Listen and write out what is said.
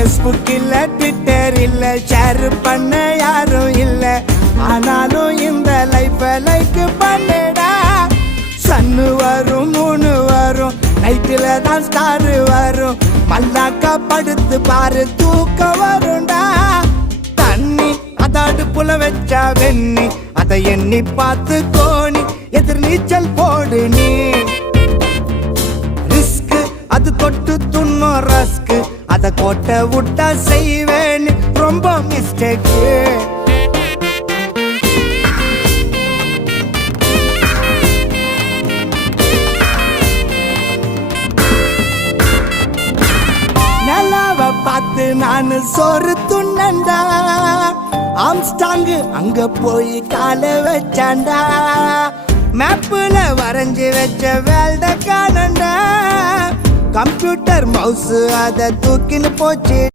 Facebook இல்ல, Twitter இல்ல, share பண்ண யாரும் இல்ல. ஆனாலும் இந்த லைஃப் லைக் பண்ணடா. சன்னு வரும், மூணு வரும், நைட்டில் தான் ஸ்டார் வரும். மல்லாக்கா படுத்து பாரு, தூக்கம் வரும்டா. தண்ணி அத அடுப்புல வச்சா வெண்ணி, அதை எண்ணி பார்த்து கோணி எதிர் நீச்சல் போடு நீ. ரிஸ்க் அது தொட்டு துண்ணும் ரஸ்க், அத கோட்டை விட்டா செய்வேன் ரொம்ப மிஸ்டேக். நிலாவை பார்த்து நான் சோறு துண்ணண்டா. ஆம்ஸ்டாங்கு அங்க போய் கால வச்சாண்டா. மேப்புல வரைஞ்சி வச்ச வேல்ட காணண்டா. கம்ப்யூட்டர் மவுஸ் அதை தூக்கின்னு போச்சு.